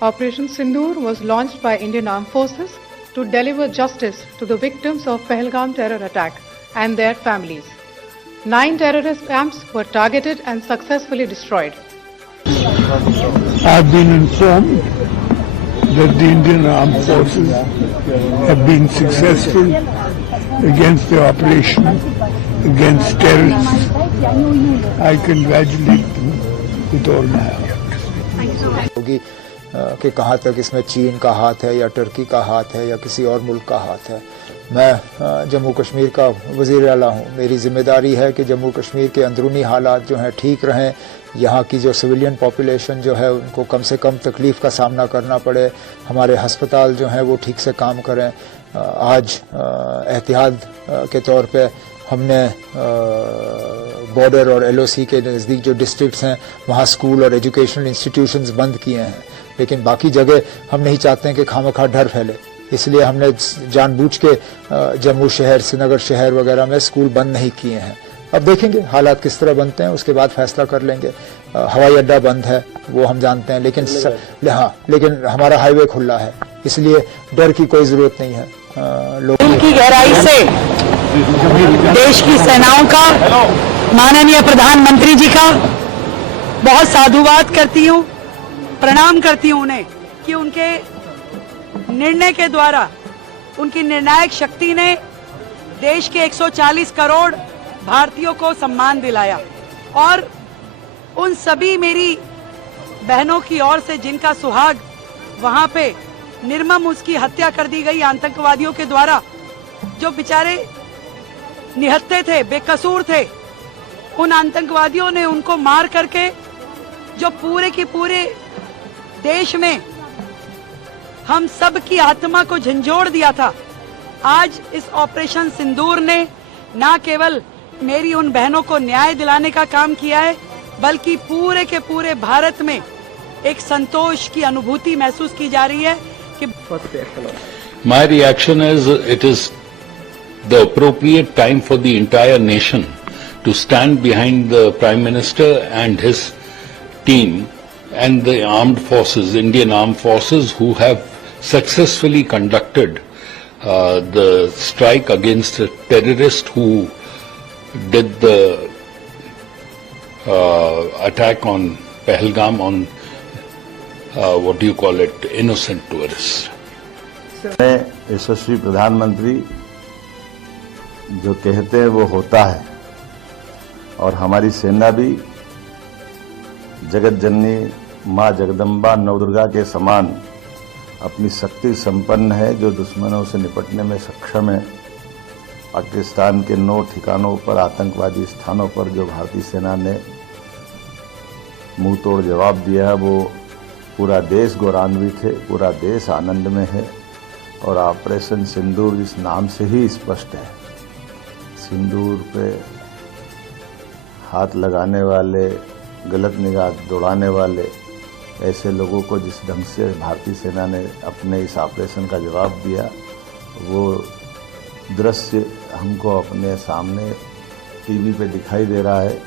Operation Sindoor was launched by Indian Armed Forces to deliver justice to the victims of Pahalgam terror attack and their families. 9 terrorist camps were targeted and successfully destroyed. I've been informed that the Indian Armed Forces have been successful against the operation against terrorists. I congratulate them with all my heart. होगी कि कहाँ तक इसमें चीन का हाथ है या टर्की का हाथ है या किसी और मुल्क का हाथ है। मैं जम्मू कश्मीर का वज़ीर आला हूँ। मेरी ज़िम्मेदारी है कि जम्मू कश्मीर के अंदरूनी हालात जो हैं ठीक रहें, यहाँ की जो सिविलियन पॉपुलेशन जो है उनको कम से कम तकलीफ़ का सामना करना पड़े, हमारे हस्पताल जो हैं वो ठीक से काम करें। आज एहतियात के तौर पे हमने बॉर्डर और एलओसी के नज़दीक जो डिस्ट्रिक्ट्स हैं वहाँ स्कूल और एजुकेशनल इंस्टीट्यूशंस बंद किए हैं, लेकिन बाकी जगह हम नहीं चाहते हैं कि खामखा डर फैले, इसलिए हमने जानबूझ के जम्मू शहर, श्रीनगर शहर वगैरह में स्कूल बंद नहीं किए हैं। अब देखेंगे हालात किस तरह बनते हैं, उसके बाद फैसला कर लेंगे। हवाई अड्डा बंद है वो हम जानते हैं, लेकिन हमारा हाईवे खुला है, इसलिए डर की कोई जरूरत नहीं है। दिल की गहराई से देश की सेनाओं का, माननीय प्रधानमंत्री जी का बहुत साधुवाद करती हूँ, प्रणाम करती हूँ उन्हें कि उनके निर्णय के द्वारा, उनकी निर्णायक शक्ति ने देश के 140 करोड़ भारतीयों को सम्मान दिलाया। और उन सभी मेरी बहनों की ओर से जिनका सुहाग वहां पे निर्मम उसकी हत्या कर दी गई आतंकवादियों के द्वारा, जो बेचारे निहत्थे थे, बेकसूर थे, उन आतंकवादियों ने उनको मार करके जो पूरे के पूरे देश में हम सब की आत्मा को झंझोड़ दिया था। आज इस ऑपरेशन सिंदूर ने न केवल मेरी उन बहनों को न्याय दिलाने का काम किया है, बल्कि पूरे के पूरे भारत में एक संतोष की अनुभूति महसूस की जा रही है कि My reaction is it is the appropriate time for the entire nation to stand behind the Prime Minister and his team and the armed forces, Indian armed forces, who have successfully conducted the strike against a terrorist who did the attack on Pahalgam on innocent tourists. यशस्वी प्रधानमंत्री जो कहते हैं वो होता है, और हमारी सेना भी जगत जननी माँ जगदम्बा नवदुर्गा के समान अपनी शक्ति संपन्न है, जो दुश्मनों से निपटने में सक्षम है। पाकिस्तान के 9 ठिकानों पर, आतंकवादी स्थानों पर जो भारतीय सेना ने मुंह तोड़ जवाब दिया है, वो पूरा देश गौरवान्वित है, पूरा देश आनंद में है। और ऑपरेशन सिंदूर इस नाम से ही स्पष्ट है। सिंदूर पे हाथ लगाने वाले, गलत निगाह दौड़ाने वाले ऐसे लोगों को जिस ढंग से भारतीय सेना ने अपने इस ऑपरेशन का जवाब दिया, वो दृश्य हमको अपने सामने टीवी पे दिखाई दे रहा है।